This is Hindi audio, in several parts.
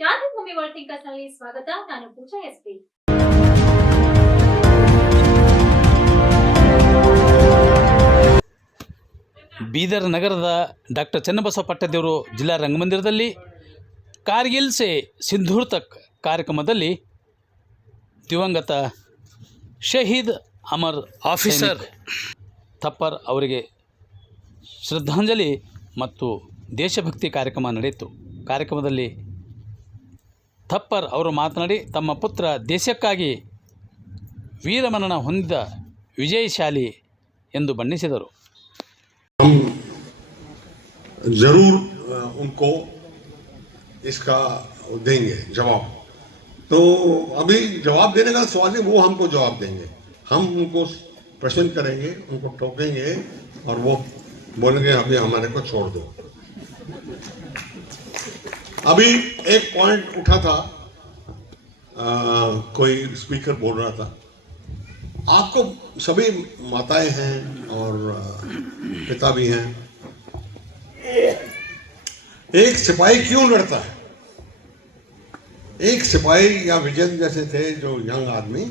ಕ್ರಾಂತಿಭೂಮಿ ವರ್ಲ್ಡ್ ಥಿಂಕರ್ಸ್ ನಲ್ಲಿ ಸ್ವಾಗತ. ನಾನು ಪೂಜಾ ಎಸ್ಪಿ. ಬೀದರ್ ನಗರದ ಡಾಕ್ಟರ್ ಚನ್ನಬಸವ ಪಟ್ಟದೇವರು ಜಿಲ್ಲಾ ರಂಗಮಂದಿರದಲ್ಲಿ ಕಾರ್ಗಿಲ್ ಸೆ ಸಿಂಧೂರ್ ತಕ್ ಕಾರ್ಯಕ್ರಮದಲ್ಲಿ ದಿವಂಗತ ಶಹೀದ್ ಅಮರ್ ಆಫೀಸರ್ ಥಪ್ಪರ್ ಅವರಿಗೆ ಶ್ರದ್ಧಾಂಜಲಿ ಮತ್ತು ದೇಶಭಕ್ತಿ ಕಾರ್ಯಕ್ರಮ ನಡೆಯಿತು. ಕಾರ್ಯಕ್ರಮದಲ್ಲಿ ಥಪ್ಪರ್ ಅವರು ಮಾತನಾಡಿ ತಮ್ಮ ಪುತ್ರ ದೇಶಕ್ಕಾಗಿ ವೀರಮರಣ ಹೊಂದಿದ ವಿಜಯಶಾಲಿ ಎಂದು ಬಣ್ಣಿಸಿದರು. हम जरूर उनको इसका देंगे जवाब. तो अभी जवाब देने का सवाल है, वो हमको जवाब देंगे. हम उनको प्रश्न करेंगे, उनको टोकेंगे और वो बोलेंगे अभी हमारे को छोड़ दो. अभी एक पॉइंट उठा था, कोई स्पीकर बोल रहा था, आपको सभी माताएं हैं और पिता भी हैं. एक सिपाही क्यों लड़ता है? एक सिपाही या विजन जैसे थे जो यंग आदमी,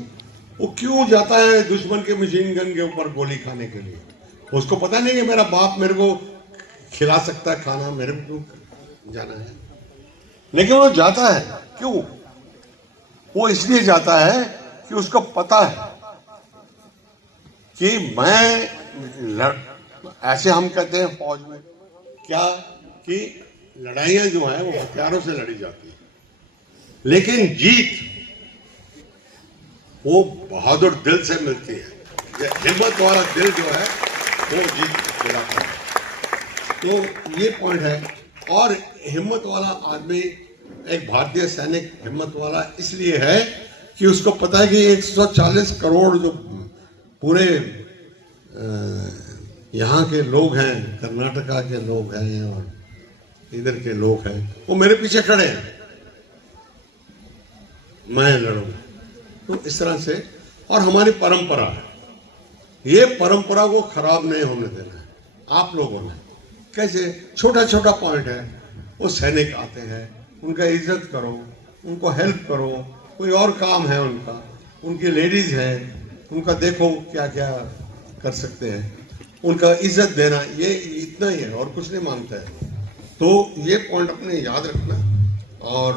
वो क्यों जाता है दुश्मन के मशीन गन के ऊपर गोली खाने के लिए? उसको पता नहीं कि मेरा बाप मेरे को खिला सकता है खाना, मेरे को क्यों जाना है? लेकिन वो जाता है. क्यों? वो इसलिए जाता है कि उसको पता है कि मैं ऐसे हम कहते हैं फौज में क्या कि लड़ाइयां जो है वो हथियारों से लड़ी जाती है, लेकिन जीत वो बहादुर दिल से मिलती है. हिम्मत वाला दिल जो है वो जीत दिलाता है. तो ये पॉइंट है. और हिम्मत वाला आदमी, एक भारतीय सैनिक हिम्मत वाला इसलिए है कि उसको पता है कि 140 करोड़ जो पूरे यहाँ के लोग हैं, कर्नाटका के लोग हैं और इधर के लोग हैं, वो मेरे पीछे खड़े हैं, मैं लड़ूंगा. तो इस तरह से, और हमारी परंपरा है, ये परंपरा को खराब नहीं होने देना है. आप लोगों ने कैसे छोटा छोटा पॉइंट है, वो सैनिक आते हैं, उनका इज्जत करो, उनको हेल्प करो, कोई और काम है उनका, उनकी लेडीज हैं, उनका देखो क्या क्या कर सकते हैं, उनका इज्जत देना, ये इतना ही है और कुछ नहीं मांगता है. तो ये पॉइंट अपने याद रखना. और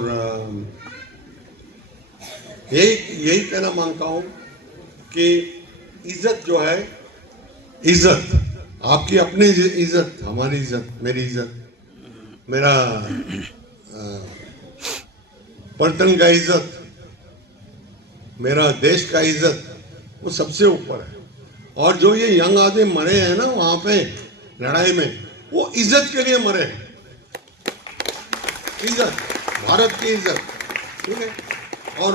यही कहना मांगता हूँ कि इज्जत जो है, इज्जत आपकी अपनी इज्जत, हमारी इज्जत, मेरी इज्जत, मेरा पलटन का इज्जत, मेरा देश का इज्जत, वो सबसे ऊपर है. और जो ये यंग आदमी मरे हैं ना वहां पे लड़ाई में, वो इज्जत के लिए मरे हैं. इज्जत, भारत की इज्जत, ठीक है. और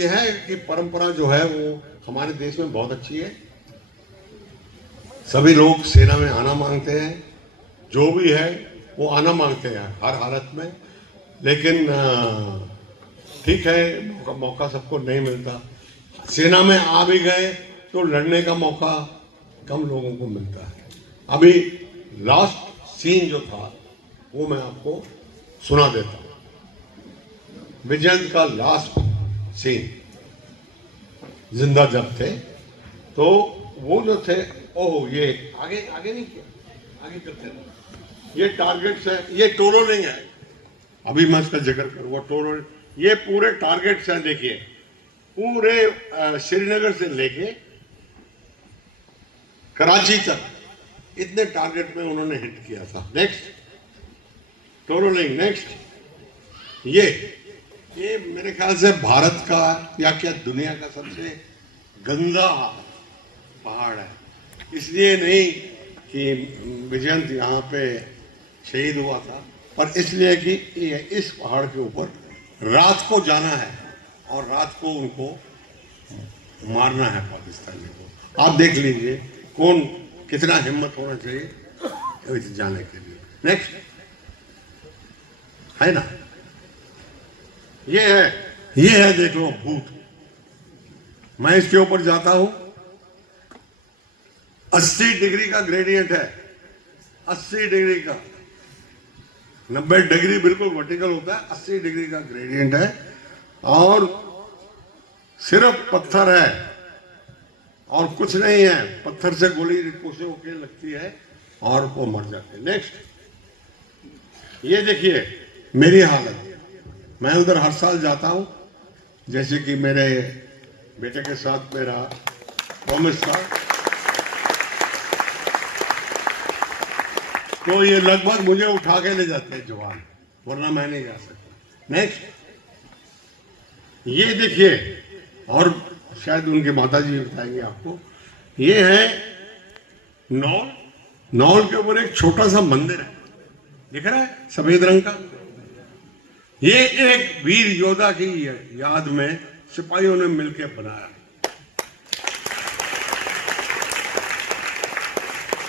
यह है कि परंपरा जो है वो हमारे देश में बहुत अच्छी है. सभी लोग सेना में आना मांगते हैं, जो भी है वो आना मांगते हैं हर हालत में. लेकिन ठीक है, मौका सबको नहीं मिलता. सेना में आ भी गए तो लड़ने का मौका कम लोगों को मिलता है. अभी लास्ट सीन जो था वो मैं आपको सुना देता हूं. विजयंत का लास्ट सीन, जिंदा जब थे तो वो जो थे, ओह ये आगे आगे नहीं किया, आगे करते रहे. ये टारगेट्स है, ये टोरोलिंग है, अभी मैं इसका जिक्र करूंगा. टोरोलिंग, ये पूरे टारगेट्स हैं. देखिए पूरे श्रीनगर से लेके कराची तक इतने टारगेट में उन्होंने हिट किया था. नेक्स्ट टोरोलिंग. नेक्स्ट ये मेरे ख्याल से भारत का या क्या दुनिया का सबसे गंदा पहाड़ है. इसलिए नहीं कि विजयंत यहाँ पे शहीद हुआ था, पर इसलिए कि इस पहाड़ के ऊपर रात को जाना है और रात को उनको मारना है पाकिस्तानी को. आप देख लीजिए कौन कितना हिम्मत होना चाहिए जाने के लिए. नेक्स्ट है ना, ये है देख लो भूत. मैं इसके ऊपर जाता हूं, 80 डिग्री का ग्रेडियंट है, 80 डिग्री का. 90 डिग्री बिल्कुल वर्टिकल होता है, 80 डिग्री का ग्रेडियंट है, और सिर्फ पत्थर है और कुछ नहीं है। पत्थर से गोली रिकोशे होके लगती है और वो मर जाते हैं। नेक्स्ट, ये देखिए मेरी हालत। मैं उधर हर साल जाता हूं, जैसे कि मेरे बेटे के साथ मेरा प्रॉमिस था, तो ये लगभग मुझे उठा के ले जाते हैं जवान, वरना मैं नहीं जा सकता। नेक्स्ट, ये देखिए, और शायद उनके माताजी बताएंगे आपको, ये है नौल। नौल के ऊपर एक छोटा सा मंदिर है, दिख रहा है सफेद रंग का। ये एक वीर योद्धा की याद में सिपाहियों ने मिलकर बनाया,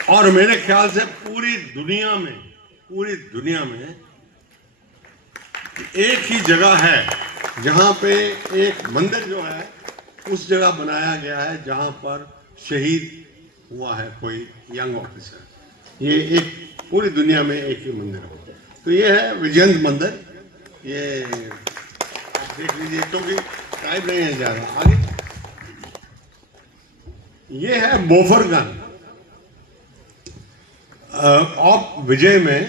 और मेरे ख्याल से पूरी दुनिया में एक ही जगह है जहां पे एक मंदिर जो है उस जगह बनाया गया है जहां पर शहीद हुआ है कोई यंग ऑफिसर। ये एक पूरी दुनिया में एक ही मंदिर है। तो ये है विजयंत मंदिर। ये आप देख लीजिए, क्योंकि टाइम नहीं है ज्यादा। आगे ये है बोफरगन। ऑफ विजय में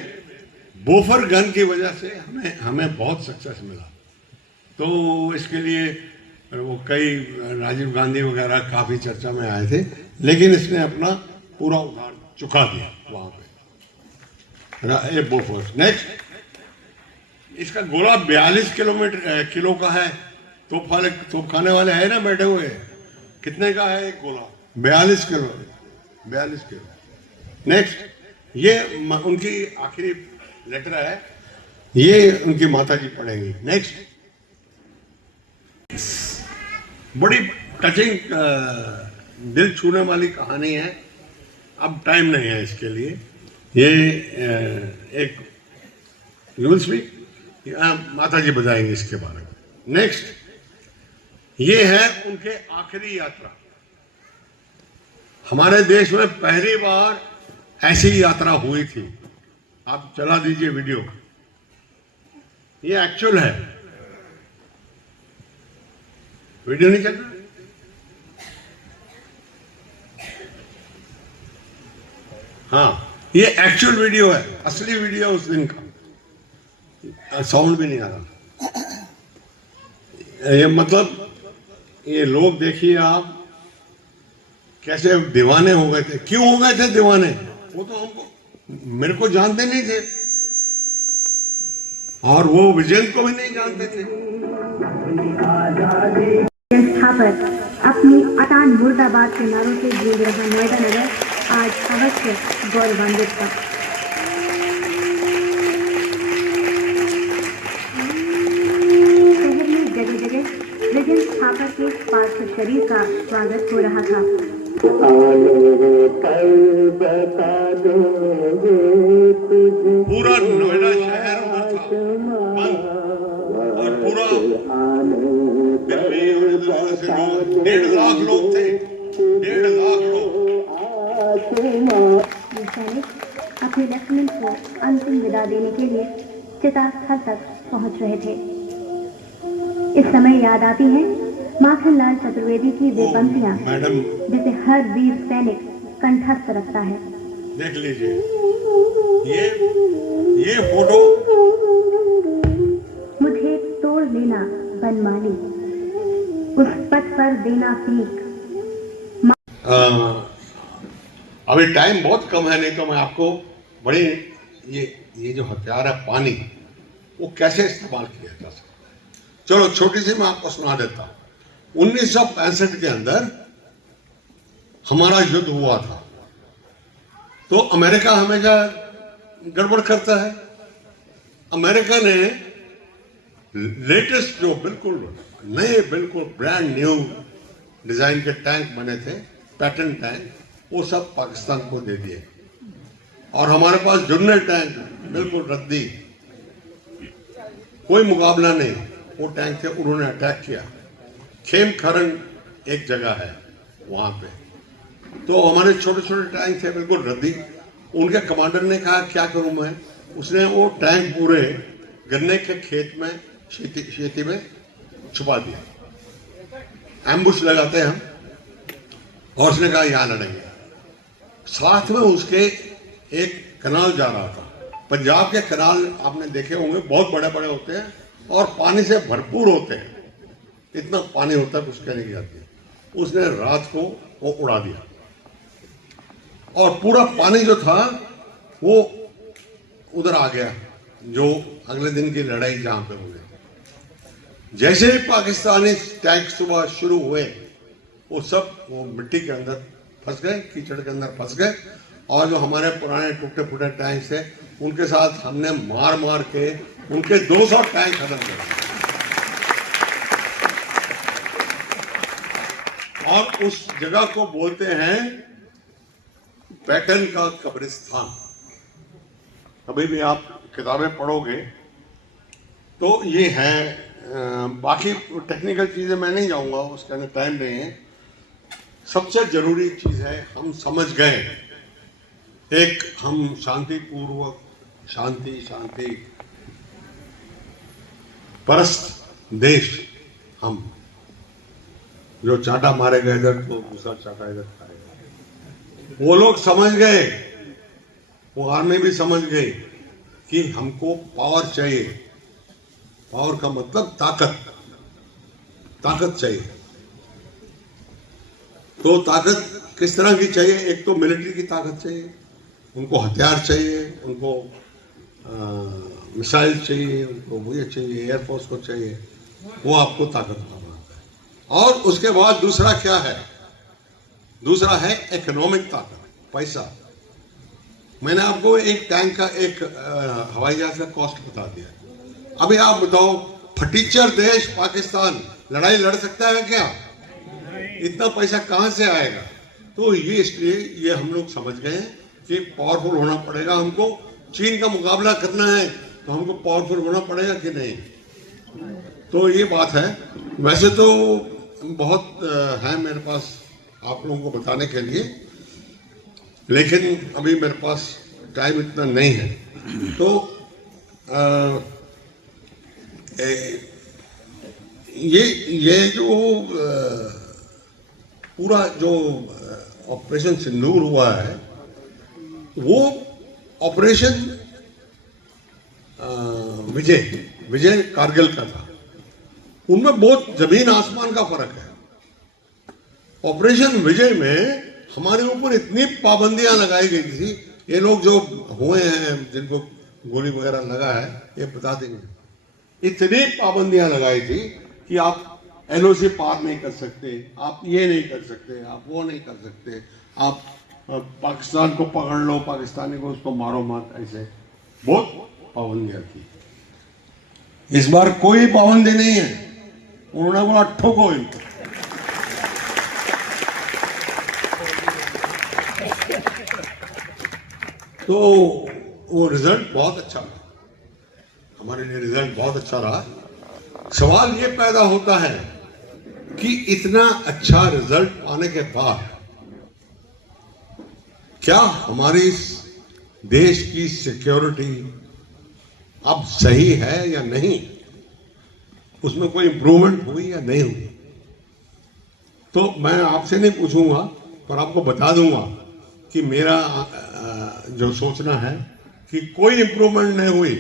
बोफरगन की वजह से हमें बहुत सक्सेस मिला। तो इसके लिए वो कई राजीव गांधी वगैरह काफी चर्चा में आए थे, लेकिन इसने अपना पूरा उधार चुका दिया वहां पे। ये बोफर्स। नेक्स्ट, इसका गोला 42 किलो का है। तोप खाने वाले है ना बैठे हुए, कितने का है एक गोला? 42 किलो। नेक्स्ट, ये उनकी आखिरी लेटर है, ये उनकी माताजी पढ़ेंगी। नेक्स्ट, बड़ी टचिंग दिल छूने वाली कहानी है, अब टाइम नहीं है इसके लिए। ये एक यूल्स भी माताजी बताएंगे इसके बारे में। नेक्स्ट, ये है उनके आखिरी यात्रा। हमारे देश में पहली बार ऐसी यात्रा हुई थी। आप चला दीजिए वीडियो, ये एक्चुअल है, वीडियो नहीं चल रहा। हाँ, ये एक्चुअल वीडियो है, असली वीडियो उस दिन का। साउंड भी नहीं आ रहा। ये मतलब, ये लोग देखिए आप कैसे दीवाने हो गए थे। क्यों हो गए थे दीवाने? वो तो मेरे को जानते नहीं थे, और वो विजयंत को भी नहीं जानते थे। स्थापक अपनी अटान मुर्दाबाद के नारों से गूंज रहा नोएडा नगर आज अवश्य गौरवान्वित था। शहर में जगह जगह विजय स्थापक के पार्थिव शरीर का स्वागत हो रहा था। पूरा नोएडा शहर उधर था बंद, और पूरा दिल्ली और इधर से लोग 1.5 लाख लोग थे। 1.5 लाख लोग। सैनिक अपने लेफ्टिनेंट को अंतिम विदा देने के लिए चिता स्थल तक पहुंच रहे थे। इस समय याद आती हैं माखनलाल चतुर्वेदी की वे पंक्तियां जिसे हर वीर सैनिक कंठस्थ रखता है। देख लीजिए ये फोटो। मुझे तोड़ लेना बनमाली, उस पथ पर देना फीक। अभी टाइम बहुत कम है, नहीं तो मैं आपको बड़े ये जो हथियार है पानी, वो कैसे इस्तेमाल किया जा सकता है। चलो छोटी सी मैं आपको सुना देता हूं। 1965 के अंदर हमारा युद्ध हुआ था, तो अमेरिका हमेशा गड़बड़ करता है। अमेरिका ने लेटेस्ट जो बिल्कुल नए, बिल्कुल ब्रांड न्यू डिजाइन के टैंक बने थे, पैटर्न टैंक, वो सब पाकिस्तान को दे दिए, और हमारे पास जूनियर टैंक बिल्कुल रद्दी, कोई मुकाबला नहीं। वो टैंक थे, उन्होंने अटैक किया। खेम खरन एक जगह है वहां पे, तो हमारे छोटे छोटे टैंक थे बिल्कुल रद्दी। उनके कमांडर ने कहा क्या करूं मैं, उसने वो टैंक पूरे गन्ने के खेत में खेती में छुपा दिया। एम्बुश लगाते हैं हम, और उसने कहा यहां लड़ेंगे। साथ में उसके एक कनाल जा रहा था। पंजाब के कनाल आपने देखे होंगे, बहुत बड़े बड़े होते हैं और पानी से भरपूर होते हैं। इतना पानी होता है कुछ कहने की बात नहीं। उसने रात को वो उड़ा दिया और पूरा पानी जो था वो उधर आ गया, जो अगले दिन की लड़ाई जहां पे हुई। जैसे ही पाकिस्तानी टैंक सुबह शुरू हुए, वो मिट्टी के अंदर फंस गए, कीचड़ के अंदर फंस गए, और जो हमारे पुराने टूटे फूटे टैंक थे उनके साथ हमने मार मार के उनके 200 टैंक खत्म कर दिए। और उस जगह को बोलते हैं पैटर्न का कब्रिस्तान। अभी भी आप किताबें पढ़ोगे तो ये है। बाकी टेक्निकल चीजें मैं नहीं जाऊंगा, उसके अंदर टाइम नहीं है। सबसे जरूरी चीज है हम समझ गए, एक हम शांतिपूर्वक शांति परस्त देश, हम जो चाटा मारेगा इधर तो दूसरा चाटा इधर खाएगा। वो लोग समझ गए, वो आर्मी भी समझ गई कि हमको पावर चाहिए। पावर का मतलब ताकत चाहिए। तो ताकत किस तरह की चाहिए? एक तो मिलिट्री की ताकत चाहिए, उनको हथियार चाहिए, उनको मिसाइल चाहिए, उनको ये चाहिए, एयरफोर्स को चाहिए, वो आपको ताकत बनाता है। और उसके बाद दूसरा क्या है? दूसरा है इकोनॉमिक ताकत, पैसा। मैंने आपको एक टैंक का, एक हवाई जहाज का कॉस्ट बता दिया। अभी आप बताओ, फटीचर देश पाकिस्तान लड़ाई लड़ सकता है क्या? इतना पैसा कहां से आएगा? तो ये इसलिए ये हम लोग समझ गए कि पावरफुल होना पड़ेगा हमको। चीन का मुकाबला करना है तो हमको पावरफुल होना पड़ेगा कि नहीं? तो ये बात है। वैसे तो बहुत है मेरे पास आप लोगों को बताने के लिए, लेकिन अभी मेरे पास टाइम इतना नहीं है। तो ये जो पूरा जो ऑपरेशन सिंदूर हुआ है, वो ऑपरेशन विजय कारगिल का था। उनमें बहुत जमीन आसमान का फर्क है। ऑपरेशन विजय में हमारे ऊपर इतनी पाबंदियां लगाई गई थी। ये लोग जो हुए हैं, जिनको गोली वगैरह लगा है, ये बता देंगे। इतनी पाबंदियां लगाई थी कि आप एलओसी पार नहीं कर सकते, आप ये नहीं कर सकते, आप वो नहीं कर सकते, आप पाकिस्तान को पकड़ लो, पाकिस्तानी को उसको मारो मत, ऐसे बहुत पाबंदियां थी। इस बार कोई पाबंदी नहीं है। उन्होंने बोला ठोको इनको। तो वो रिजल्ट बहुत अच्छा रहा, हमारे लिए रिजल्ट बहुत अच्छा रहा। सवाल ये पैदा होता है कि इतना अच्छा रिजल्ट पाने के बाद क्या हमारी देश की सिक्योरिटी अब सही है या नहीं, उसमें कोई इंप्रूवमेंट हुई या नहीं हुई? तो मैं आपसे नहीं पूछूंगा, पर आपको बता दूंगा कि मेरा जो सोचना है कि कोई इंप्रूवमेंट नहीं हुई।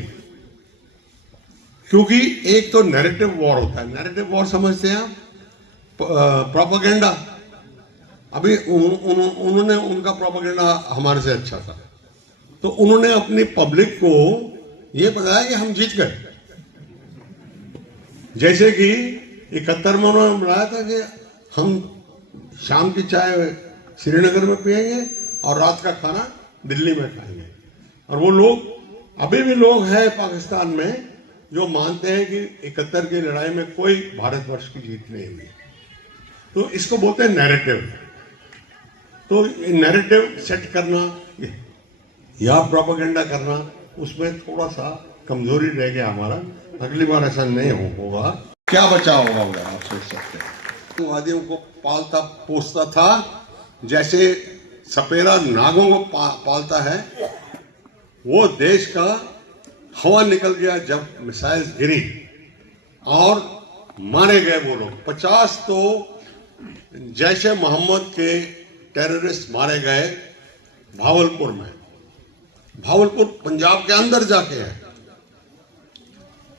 क्योंकि एक तो नैरेटिव वॉर होता है। नैरेटिव वॉर समझते हैं आप? प्रोपेगेंडा। अभी उन्होंने उनका प्रोपेगेंडा हमारे से अच्छा था, तो उन्होंने अपनी पब्लिक को ये बताया कि हम जीत गए। जैसे कि 71 में उन्होंने बताया था कि हम शाम की चाय श्रीनगर में पिएंगे और रात का खाना दिल्ली में खाएंगे। और वो लोग, अभी भी लोग हैं पाकिस्तान में जो मानते हैं कि 71 की लड़ाई में कोई भारतवर्ष की जीत नहीं हुई। तो इसको बोलते हैं नैरेटिव। तो नैरेटिव सेट करना या प्रोपेगेंडा करना, उसमें थोड़ा सा कमजोरी रह गया हमारा। अगली बार ऐसा नहीं होगा। क्या बचा होगा उधर, आप सोच सकते हैं। आतंकवादियों को पालता पोसता था जैसे सपेरा नागों को पालता है। वो देश का हवा निकल गया जब मिसाइल्स गिरी और मारे गए वो लोग। 50 तो जैश ए मोहम्मद के टेररिस्ट मारे गए भावलपुर में। भावलपुर पंजाब के अंदर जाके है।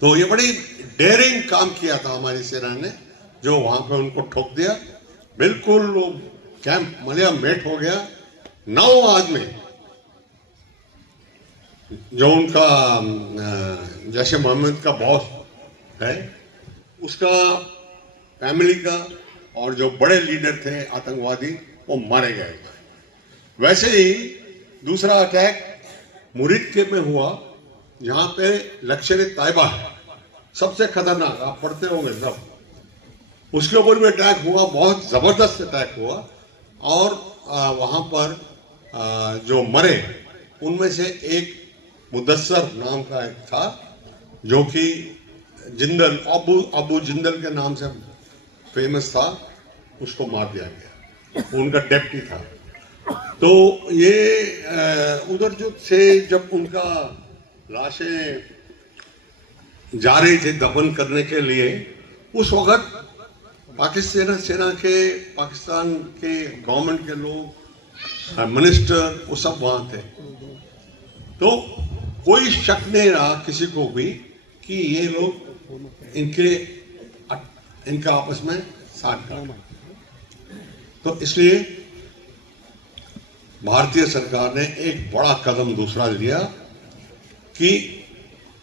तो ये बड़ी डेयरिंग काम किया था हमारी सेना ने, जो वहां पे उनको ठोक दिया। बिल्कुल वो कैंप मलिया मेट हो गया। 9 आदमी जो उनका जैश ए मोहम्मद का बॉस है, उसका फैमिली का और जो बड़े लीडर थे आतंकवादी, वो मारे गए। वैसे ही दूसरा अटैक मुरीद के में हुआ, जहां पे लश्कर तैयबा है, सबसे खतरनाक, आप पढ़ते होंगे सब। उसके ऊपर भी अटैक हुआ, बहुत जबरदस्त अटैक हुआ। और वहां पर जो मरे उनमें से एक मुदस्सर नाम का एक था, जो कि जिंदल अबू जिंदल के नाम से फेमस था। उसको मार दिया गया, उनका डेप्टी था। तो ये उधर जो से जब उनका लाशें जा रही थी दफन करने के लिए, उस वक्त पाकिस्तान के गवर्नमेंट के लोग, मिनिस्टर, वो सब वहां थे। तो कोई शक नहीं रहा किसी को भी कि ये लोग इनका आपस में साथ डाला। तो इसलिए भारतीय सरकार ने एक बड़ा कदम दूसरा लिया कि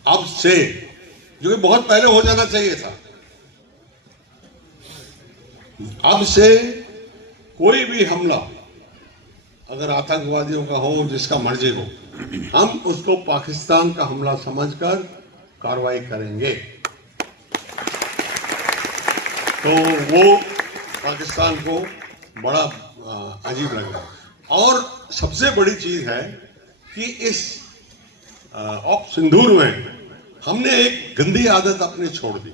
अब से, जो कि बहुत पहले हो जाना चाहिए था, अब से कोई भी हमला अगर आतंकवादियों का हो, जिसका मर्जी हो, हम उसको पाकिस्तान का हमला समझकर कार्रवाई करेंगे। तो वो पाकिस्तान को बड़ा अजीब लग रहा है। और सबसे बड़ी चीज है कि इस ऑपरेशन सिंदूर में हमने एक गंदी आदत अपनी छोड़ दी।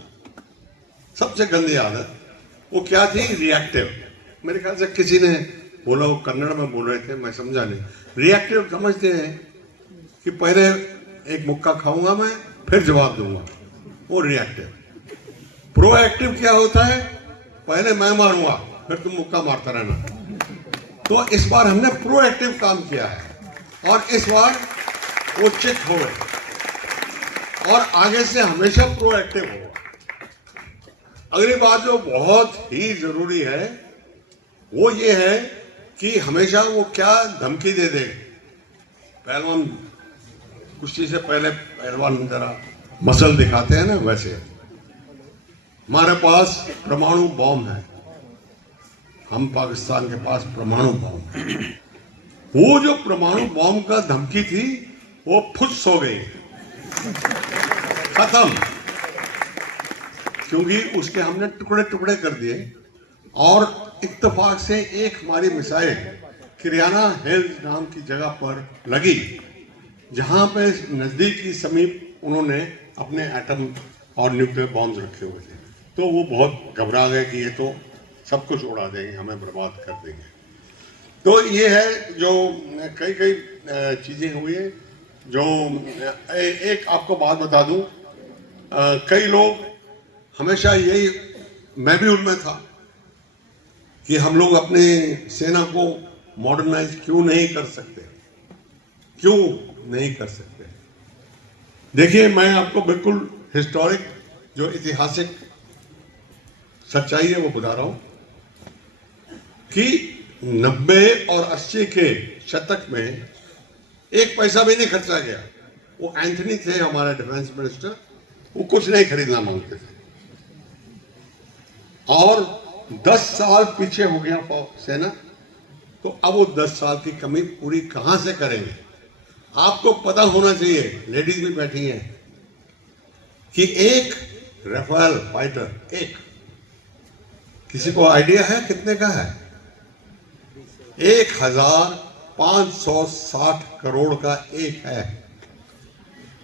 सबसे गंदी आदत वो क्या थी? रिएक्टिव। मेरे ख्याल से किसी ने बोला, वो कन्नड़ में बोल रहे थे, मैं समझा नहीं। रिएक्टिव समझते हैं कि पहले एक मुक्का खाऊंगा मैं, फिर जवाब दूंगा, वो रिएक्टिव। प्रोएक्टिव क्या होता है? पहले मैं मारूंगा, फिर तुम मुक्का मारता रहना। तो इस बार हमने प्रोएक्टिव काम किया है और इस बार वो चेक हो गए और आगे से हमेशा प्रोएक्टिव हो। अगली बात जो बहुत ही जरूरी है वो ये है कि हमेशा वो क्या धमकी दे दे। पहलवान कुश्ती से पहले पहलवान जरा मसल दिखाते हैं ना, वैसे हमारे पास परमाणु बॉम्ब है। हम पाकिस्तान के पास परमाणु बॉम्ब है। वो जो परमाणु बॉम्ब का धमकी थी वो फुस हो गई, खत्म, क्योंकि उसके हमने टुकड़े टुकड़े कर दिए। और इत्तेफाक से एक हमारी मिसाइल किरियाना हिल्स नाम की जगह पर लगी, जहां पे नजदीकी समीप उन्होंने अपने एटम और न्यूक्लियर बॉम्ब रखे हुए थे। तो वो बहुत घबरा गए कि ये तो सब कुछ उड़ा देंगे, हमें बर्बाद कर देंगे। तो ये है जो कई कई चीजें हुई है। जो एक आपको बात बता दूं, कई लोग हमेशा यही, मैं भी उनमें था, कि हम लोग अपने सेना को मॉडर्नाइज क्यों नहीं कर सकते, क्यों नहीं कर सकते। देखिए, मैं आपको बिल्कुल हिस्टोरिक जो ऐतिहासिक सच्चाई है वो बता रहा हूं कि 90 और 80 के शतक में एक पैसा भी नहीं खर्चा गया। वो एंथनी थे हमारे डिफेंस मिनिस्टर, वो कुछ नहीं खरीदना मांगते थे। और 10 साल पीछे हो गया सेना, तो अब वो 10 साल की कमी पूरी कहां से करेंगे? आपको पता होना चाहिए, लेडीज भी बैठी हैं, कि एक राफेल फाइटर, एक, किसी को आइडिया है कितने का है? 1560 करोड़ का एक है।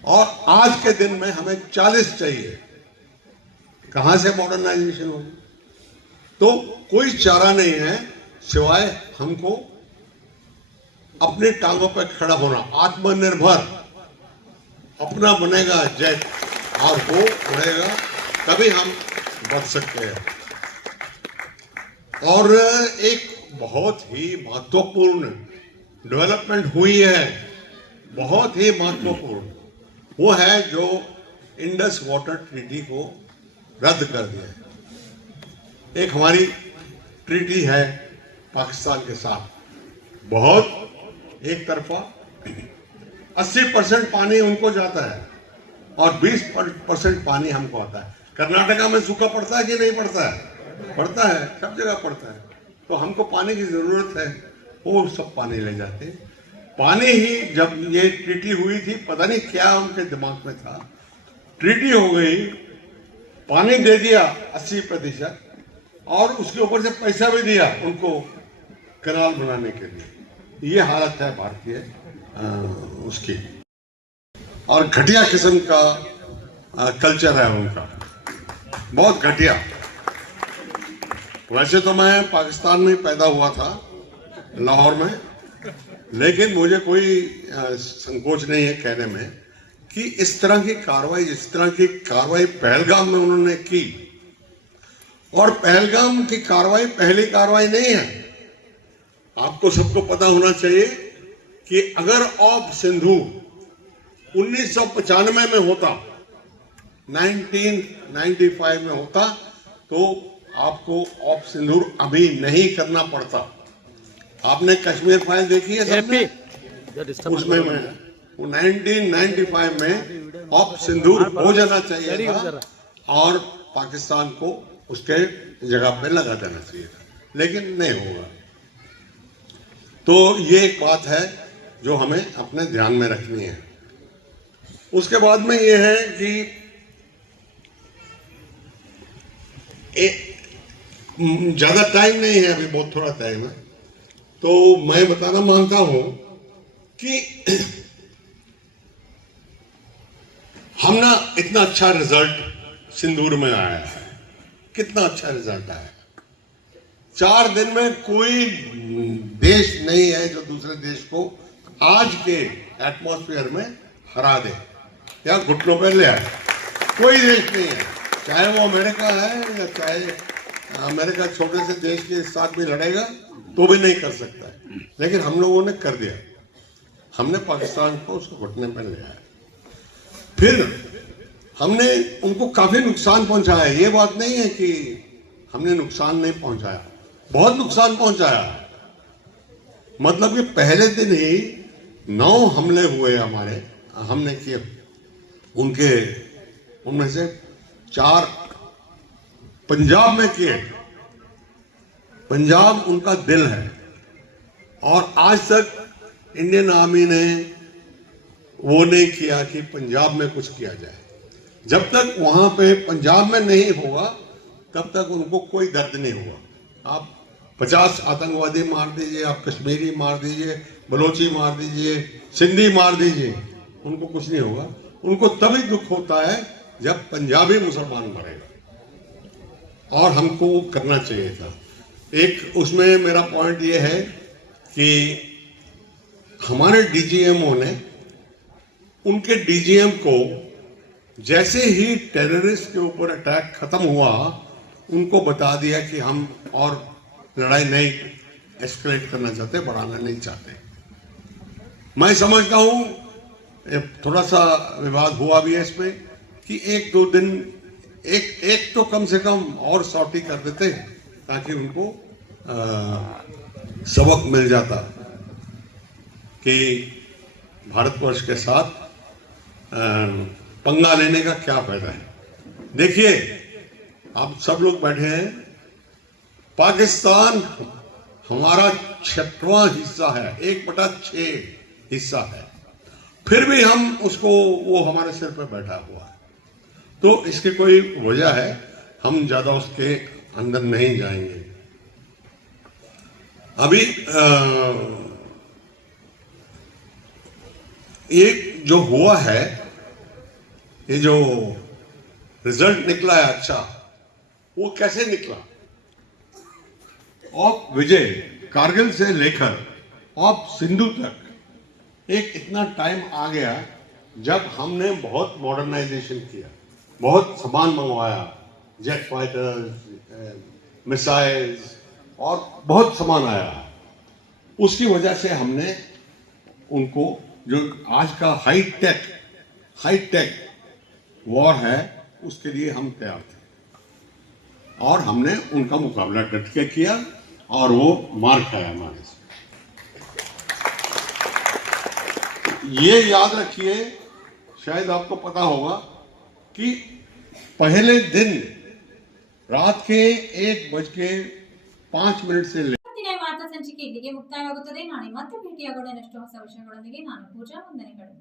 और आज के दिन में हमें 40 चाहिए। कहां से मॉडर्नाइजेशन होगी? तो कोई चारा नहीं है सिवाय हमको अपने टांगों पर खड़ा होना, आत्मनिर्भर। अपना बनेगा जेट और वो उड़ेगा, तभी हम बच सकते हैं। और एक बहुत ही महत्वपूर्ण डेवलपमेंट हुई है, बहुत ही महत्वपूर्ण, वो है जो इंडस वाटर ट्रीटी को रद्द कर दिया है। एक हमारी ट्रीटी है पाकिस्तान के साथ, बहुत एक तरफा 80% पानी उनको जाता है और 20% पानी हमको आता है। कर्नाटका में सूखा पड़ता है कि नहीं पड़ता है? पड़ता है, सब जगह पड़ता है। तो हमको पानी की जरूरत है, वो सब पानी ले जाते हैं। पानी ही, जब ये ट्रीटी हुई थी, पता नहीं क्या उनके दिमाग में था, ट्रीटी हो गई, पानी दे दिया 80% और उसके ऊपर से पैसा भी दिया उनको कैनाल बनाने के लिए। ये हालत है भारतीय उसकी, और घटिया किस्म का कल्चर है उनका, बहुत घटिया। वैसे तो मैं पाकिस्तान में पैदा हुआ था, लाहौर में, लेकिन मुझे कोई संकोच नहीं है कहने में कि इस तरह की कार्रवाई, जिस तरह की कार्रवाई पहलगाम में उन्होंने की, और पहलगाम की कार्रवाई पहली कार्रवाई नहीं है। आपको सबको पता होना चाहिए कि अगर ऑप सिंधु 1995 में होता, 1995 में होता, तो आपको ऑप सिंधु अभी नहीं करना पड़ता। आपने कश्मीर फाइल देखी है सबने? उसमें मैं वो 1995 में ऑप सिंधु हो जाना चाहिए था और पाकिस्तान को उसके जगह पे लगा देना चाहिए था, लेकिन नहीं होगा। तो ये एक बात है जो हमें अपने ध्यान में रखनी है। उसके बाद में ये है कि ज्यादा टाइम नहीं है, अभी बहुत थोड़ा टाइम है, तो मैं बताना मांगता हूं कि हम ना इतना अच्छा रिजल्ट सिंदूर में आया है, कितना अच्छा रिजल्ट आया है। 4 दिन में कोई देश नहीं है जो दूसरे देश को आज के एटमॉस्फेयर में हरा दे या घुटनों पर ले आए। कोई देश नहीं है, चाहे वो अमेरिका है या चाहे अमेरिका छोटे से देश के साथ भी लड़ेगा तो भी नहीं कर सकता है, लेकिन हम लोगों ने कर दिया। हमने पाकिस्तान को उसको घुटने पर ले आया। फिर हमने उनको काफी नुकसान पहुंचाया। ये बात नहीं है कि हमने नुकसान नहीं पहुंचाया, बहुत नुकसान पहुंचाया। मतलब कि पहले दिन ही 9 हमले हुए हमारे, हमने किए, उनके उनमें से 4 पंजाब में किए। पंजाब उनका दिल है और आज तक इंडियन आर्मी ने वो नहीं किया कि पंजाब में कुछ किया जाए। जब तक वहां पे पंजाब में नहीं होगा तब तक उनको कोई दर्द नहीं होगा। आप 50 आतंकवादी मार दीजिए, आप कश्मीरी मार दीजिए, बलोची मार दीजिए, सिंधी मार दीजिए, उनको कुछ नहीं होगा। उनको तभी दुख होता है जब पंजाबी मुसलमान मरेगा, और हमको करना चाहिए था। एक उसमें मेरा पॉइंट ये है कि हमारे डीजीएमओ ने उनके डीजीएम को जैसे ही टेररिस्ट के ऊपर अटैक खत्म हुआ उनको बता दिया कि हम और लड़ाई नहीं एस्केलेट करना चाहते, बढ़ाना नहीं चाहते। मैं समझता हूं थोड़ा सा विवाद हुआ भी है इसमें कि 1-2 दिन एक तो कम से कम और सॉर्टी कर देते ताकि उनको सबक मिल जाता कि भारतवर्ष के साथ पंगा लेने का क्या फायदा है। देखिए, आप सब लोग बैठे हैं, पाकिस्तान हमारा 6वां हिस्सा है, 1/6 हिस्सा है, फिर भी हम उसको, वो हमारे सिर पर बैठा हुआ है। तो इसकी कोई वजह है, हम ज्यादा उसके अंदर नहीं जाएंगे। अभी ये जो हुआ है, ये जो रिजल्ट निकला है अच्छा, वो कैसे निकला? ऑप विजय, कारगिल से लेकर ऑप सिंधु तक एक इतना टाइम आ गया जब हमने बहुत मॉडर्नाइजेशन किया, बहुत सामान मंगवाया, जेट फाइटर्स, मिसाइल्स और बहुत सामान आया, उसकी वजह से हमने उनको जो आज का हाई टेक वॉर है उसके लिए हम तैयार थे और हमने उनका मुकाबला डट के किया और वो मार खाया हमारे से। ये याद रखिए, शायद आपको पता होगा कि पहले दिन रात के 1:05 से ಇವತ್ತಿನ ವಾರ್ತಾ ಸಂಚಿಕೆ ಇಲ್ಲಿಗೆ ಮುಕ್ತಾಯವಾಗುತ್ತದೆ. ನಾಳೆ ಮತ್ತೆ ಭೇಟಿಯಾಗೋಣ ಇನ್ನಷ್ಟು ಹೊಸ ವಿಷಯಗಳೊಂದಿಗೆ. ನಾನು ಪೂಜಾ ವಂದನೆಗಳು.